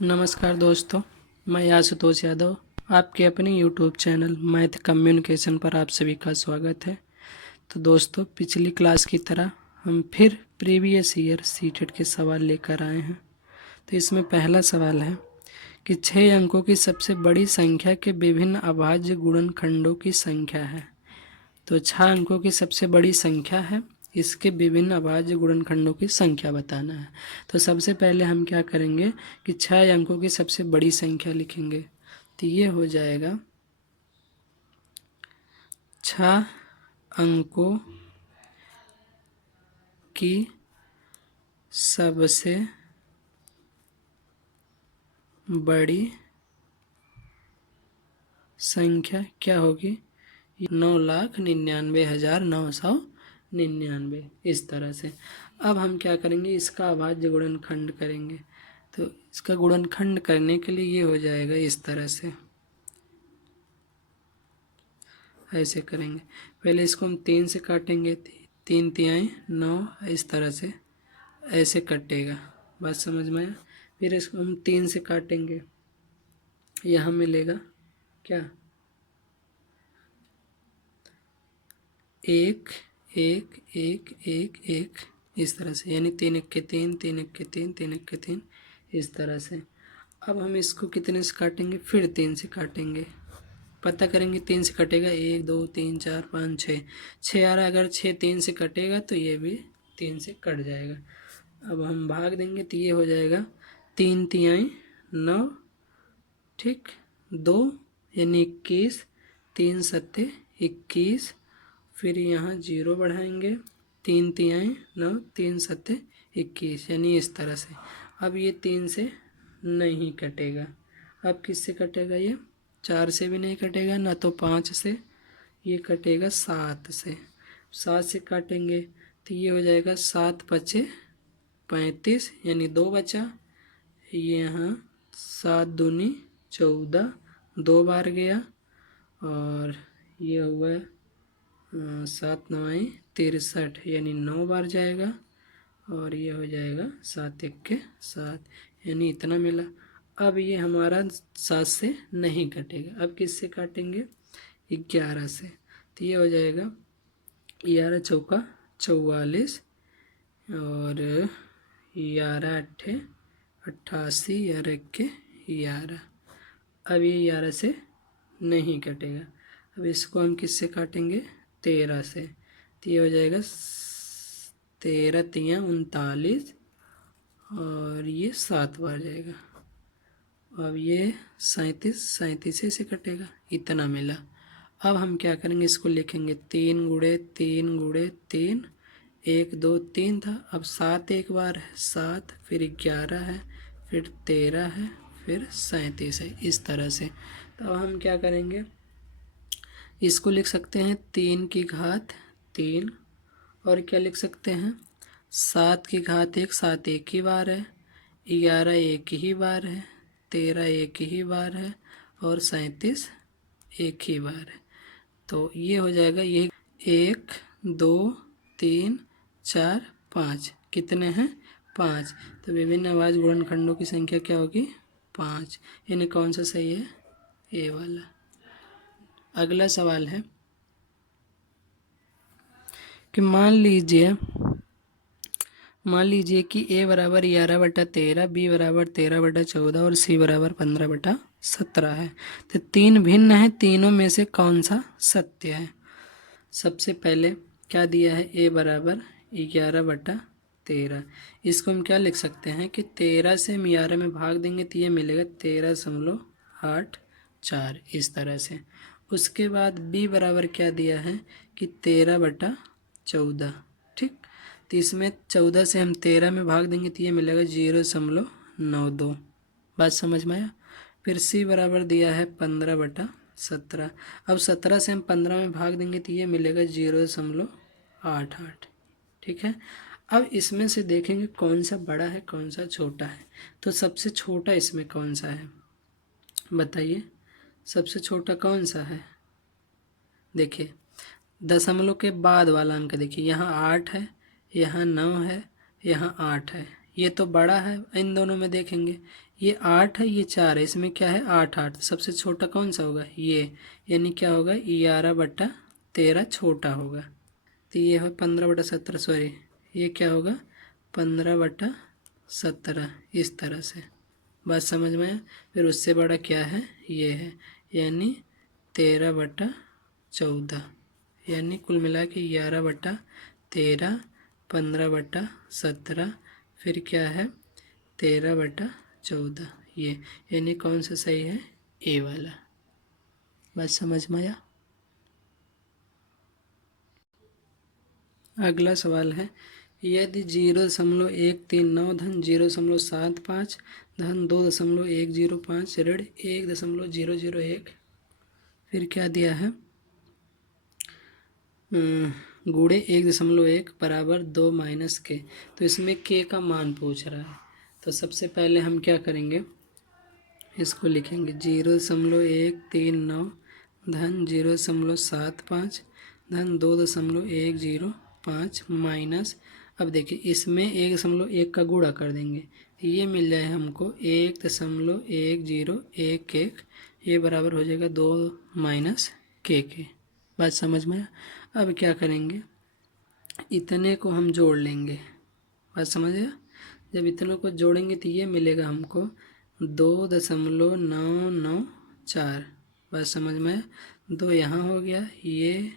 नमस्कार दोस्तों, मैं आशुतोष यादव आपके अपने यूट्यूब चैनल मैथ कम्युनिकेशन पर आप सभी का स्वागत है। तो दोस्तों, पिछली क्लास की तरह हम फिर प्रीवियस ईयर सीटेट के सवाल लेकर आए हैं। तो इसमें पहला सवाल है कि 6 अंकों की सबसे बड़ी संख्या के विभिन्न अभाज्य गुणनखंडों की संख्या है। तो 6 अंकों की सबसे बड़ी संख्या है, इसके विभिन्न अभाज्य गुणनखंडों की संख्या बताना है। तो सबसे पहले हम क्या करेंगे कि 6 अंकों की सबसे बड़ी संख्या लिखेंगे। तो ये हो जाएगा 6 अंकों की सबसे बड़ी संख्या क्या होगी? 9,99,999, इस तरह से। अब हम क्या करेंगे, इसका अभाज्य गुणनखंड करेंगे। तो इसका गुणनखंड करने के लिए ये हो जाएगा इस तरह से, ऐसे करेंगे। पहले इसको हम 3 से काटेंगे, 3 तिहाई 9, इस तरह से ऐसे कटेगा। बात समझ में आया? फिर इसको हम 3 से काटेंगे, यहाँ मिलेगा क्या, 1 1 1 1 1, इस तरह से, यानी 3 1 3 3 1 3 3 1 3, इस तरह से। अब हम इसको कितने से काटेंगे, फिर 3 से काटेंगे, पता करेंगे 3 से कटेगा, 1 2 3 4 5 6 6 आ रहा है। अगर 6 3 से कटेगा तो ये भी 3 से कट जाएगा। अब हम भाग देंगे तो ये हो जाएगा 3 तिहाई 9, ठीक, 2 यानी 21, 3 सत्ते 21, फिर यहाँ 0 बढ़ाएंगे, 3 तिहाई 9, 3 सत्ते 21, यानी इस तरह से। अब ये 3 से नहीं कटेगा। अब किससे कटेगा? ये 4 से भी नहीं कटेगा, ना तो 5 से, ये कटेगा 7 से। 7 से काटेंगे तो ये हो जाएगा 7 पचे 35, यानी 2 बचा। ये यहाँ 7 दूनी 14, 2 बार गया, और ये हुआ 7 9 63, यानी 9 बार जाएगा, और ये हो जाएगा 7 1 7, यानी इतना मिला। अब ये हमारा 7 से नहीं कटेगा। अब किससे काटेंगे? 11 से। तो ये हो जाएगा 11 चौका 44, और 11 अट्ठे 88, 11 इक्के 11। अब ये 11 से नहीं कटेगा। अब इसको हम किससे काटेंगे? 13 से। तो ये हो जाएगा 13 तियाँ 39, और ये 7 बार जाएगा। अब ये 37 से कटेगा, इतना मिला। अब हम क्या करेंगे, इसको लिखेंगे 3 गुणे 3 गुणे 3, 1 2 3 था। अब 7 एक बार है 7, फिर 11 है, फिर 13 है, फिर 37 है, इस तरह से। तो अब हम क्या करेंगे, इसको लिख सकते हैं 3 की घात 3, और क्या लिख सकते हैं 7 की घात 1, 7 एक ही बार है, 11 एक ही बार है, 13 एक ही बार है, और 37 एक ही बार है। तो ये हो जाएगा, ये 1 2 3 4 5, कितने हैं? 5। तो विभिन्न अभाज्य गुणनखंडों की संख्या क्या होगी? 5। यानी कौन सा सही है? ए वाला। अगला सवाल है कि मान लीजिए कि a बराबर 11/13, b बराबर 13/14, और c बराबर 15/17 है। तो 3 भिन्न है, तीनों में से कौन सा सत्य है? सबसे पहले क्या दिया है? a बराबर 11/13। इसको हम क्या लिख सकते हैं कि 13 से हम 11 में भाग देंगे तो ये मिलेगा 13.84, इस तरह से। उसके बाद b बराबर क्या दिया है कि 13/14, ठीक। तो इसमें 14 से हम 13 में भाग देंगे तो ये मिलेगा 0.92। बात समझ में आया? फिर c बराबर दिया है 15/17। अब 17 से हम 15 में भाग देंगे तो ये मिलेगा 0.88, ठीक है। अब इसमें से देखेंगे कौन सा बड़ा है कौन सा छोटा है। तो सबसे छोटा इसमें कौन सा है, बताइए? सबसे छोटा कौन सा है? देखिए, दशमलव के बाद वाला अंक देखिए, यहाँ 8 है, यहाँ 9 है, यहाँ 8 है। ये तो बड़ा है। इन दोनों में देखेंगे, ये 8 है, ये 4 है, इसमें क्या है 8 8, सबसे छोटा कौन सा होगा ये, यानी क्या होगा 11/13 छोटा होगा। तो ये है 15/17, सॉरी ये क्या होगा 15/17, इस तरह से। बात समझ में आया। फिर उससे बड़ा क्या है ये है, यानी 13/14, यानी कुल मिला के 11/13, 15/17, फिर क्या है 13/14, ये यानी कौन सा सही है, ए वाला। बात समझ में आया। अगला सवाल है, यदि 0.139 धन 0.75 धन 2.105 ऋण 1.001, फिर क्या दिया है गुणे 1.1 बराबर 2 माइनस के। तो इसमें के का मान पूछ रहा है। तो सबसे पहले हम क्या करेंगे, इसको लिखेंगे 0.139 धन 0.75 धन 2.105 माइनस, अब देखिए इसमें 1.1 का गुणा कर देंगे, ये मिल जाए हमको 1.1011, ये बराबर हो जाएगा 2 माइनस के। बात समझ में आया। अब क्या करेंगे, इतने को हम जोड़ लेंगे। बात समझ गया। जब इतनों को जोड़ेंगे तो ये मिलेगा हमको 2.994। बात समझ में आया। 2 यहाँ हो गया, ये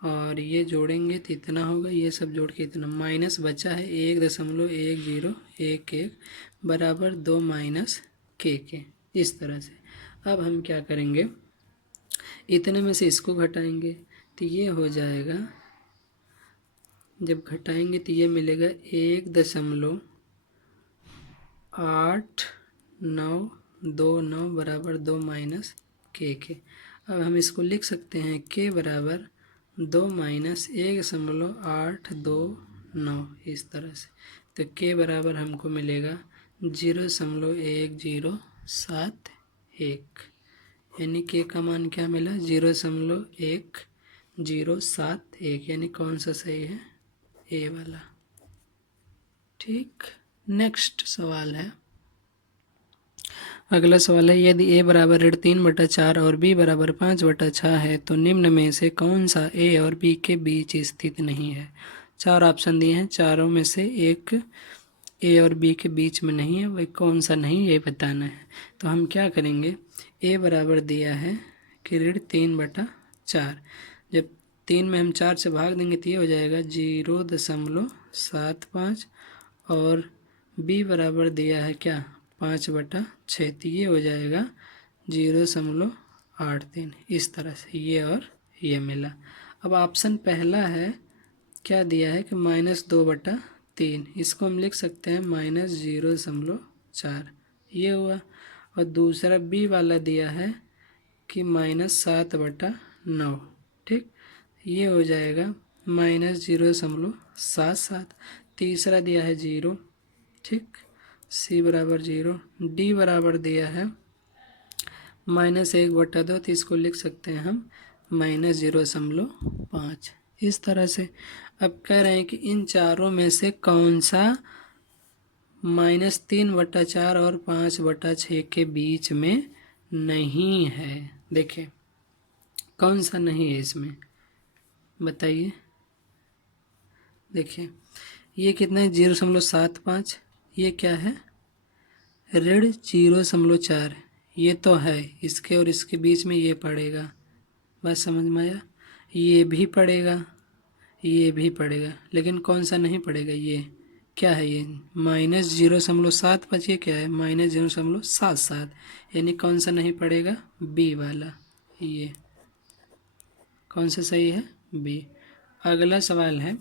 और ये जोड़ेंगे तो इतना होगा, ये सब जोड़ के इतना, माइनस बचा है 1.1011 बराबर 2 माइनस के, इस तरह से। अब हम क्या करेंगे, इतने में से इसको घटाएंगे तो ये हो जाएगा, जब घटाएंगे तो ये मिलेगा 1.8929 बराबर 2 माइनस के। अब हम इसको लिख सकते हैं के बराबर 2 माइनस 1.829, इस तरह से। तो के बराबर हमको मिलेगा 0.1071, यानी के का मान क्या मिला 0.1071, यानी कौन सा सही है, ए वाला। ठीक। नेक्स्ट सवाल है, अगला सवाल है, यदि ए बराबर 3/4 और बी बराबर 5/6 है तो निम्न में से कौन सा ए और बी के बीच स्थित नहीं है। 4 ऑप्शन दिए हैं, चारों में से एक ए और बी के बीच में नहीं है, वही कौन सा नहीं ये बताना है। तो हम क्या करेंगे, ए बराबर दिया है कि 3/4, जब 3 में हम 4 से भाग देंगे तो ये हो जाएगा 0.75, और बी बराबर दिया है क्या 5/6, तो ये हो जाएगा 0.83, इस तरह से ये और ये मिला। अब ऑप्शन पहला है क्या दिया है कि -2/3, इसको हम लिख सकते हैं -0.4, ये हुआ। और दूसरा बी वाला दिया है कि -7/9, ठीक, ये हो जाएगा -0.77। तीसरा दिया है 0, ठीक, सी बराबर 0। डी बराबर दिया है -1/2, तो इसको लिख सकते हैं हम -0.5, इस तरह से। अब कह रहे हैं कि इन चारों में से कौन सा -3/4 और 5/6 के बीच में नहीं है। देखिए कौन सा नहीं है इसमें, बताइए। देखिए ये कितना है 0.75, ये क्या है 0.4, ये तो है, इसके और इसके बीच में ये पड़ेगा। बात समझ में आया। ये भी पड़ेगा, ये भी पड़ेगा, लेकिन कौन सा नहीं पड़ेगा, ये क्या है, ये -0.75, ये क्या है -0.77, यानी कौन सा नहीं पड़ेगा, बी वाला। ये कौन सा सही है, बी। अगला सवाल है,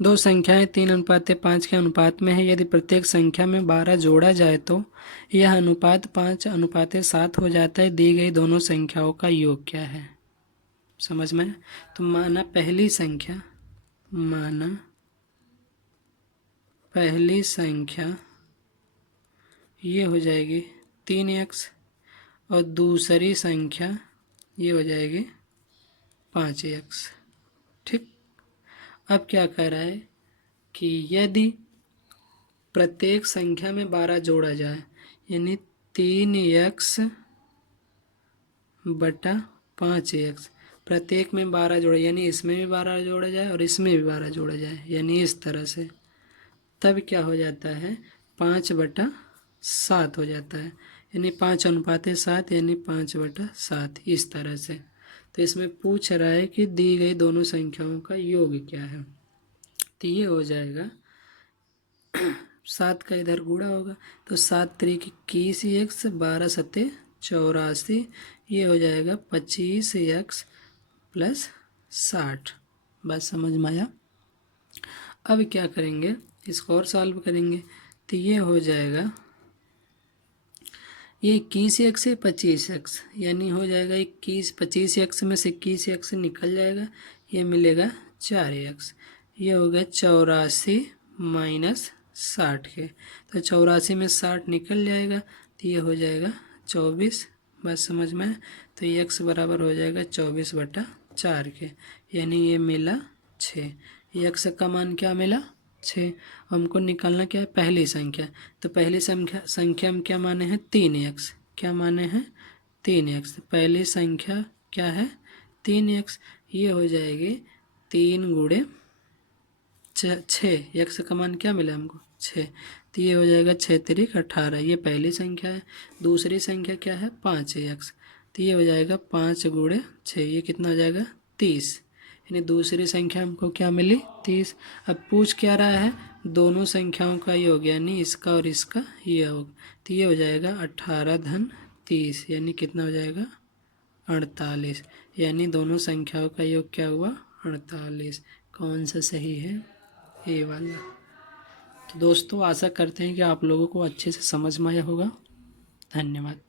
दो संख्याएं 3:5 के अनुपात में है, यदि प्रत्येक संख्या में 12 जोड़ा जाए तो यह अनुपात 5:7 हो जाता है। दी गई दोनों संख्याओं का योग क्या है। समझ में। तो माना पहली संख्या ये हो जाएगी 3x, और दूसरी संख्या ये हो जाएगी 5x, ठीक। अब क्या कह रहा है कि यदि प्रत्येक संख्या में 12 जोड़ा जाए, यानी 3x बटा 5x। प्रत्येक में 12 जोड़ा, यानी इसमें भी 12 जोड़ा जाए और इसमें भी 12 जोड़ा जाए, यानी इस तरह से। तब क्या हो जाता है, 5/7 हो जाता है, यानी 5:7, यानी 5/7 इस तरह से। तो इसमें पूछ रहा है कि दी गई दोनों संख्याओं का योग क्या है। तो ये हो जाएगा 7 का इधर गुणा होगा, तो 7×3=21x, 12×7=84, ये हो जाएगा 25x + 60। बात समझ में आया। अब क्या करेंगे, इसको और सॉल्व करेंगे, तो ये हो जाएगा, ये 21x है 25x, यानी हो जाएगा 25x में से 21x निकल जाएगा, ये मिलेगा 4x। ये हो गया 84 - 60 के, तो 84 में 60 निकल जाएगा, तो ये हो जाएगा 24। बात समझ में। तो x बराबर हो जाएगा 24/4 के, यानी ये मिला 6। x का मान क्या मिला, 6। हमको निकालना क्या है, पहली संख्या। तो पहली संख्या में क्या माने हैं, 3x। क्या माने हैं, 3x। पहली संख्या क्या है, 3x। ये हो जाएगी 3×6, x का मान क्या मिला हमको, 6। तो ये हो जाएगा 6×3=18, ये पहली संख्या है। दूसरी संख्या क्या है, 5x। तो ये हो जाएगा 5×6, ये कितना हो जाएगा, 30। यानी दूसरी संख्या हमको क्या मिली, 30। अब पूछ क्या रहा है, दोनों संख्याओं का योग, यानी इसका और इसका योग। तो ये हो जाएगा 18-30, यानी कितना हो जाएगा, 48। यानी दोनों संख्याओं का योग क्या हुआ, 48। कौन सा सही है, ए वाला। तो दोस्तों आशा करते हैं कि आप लोगों को अच्छे से समझ में आया होगा। धन्यवाद।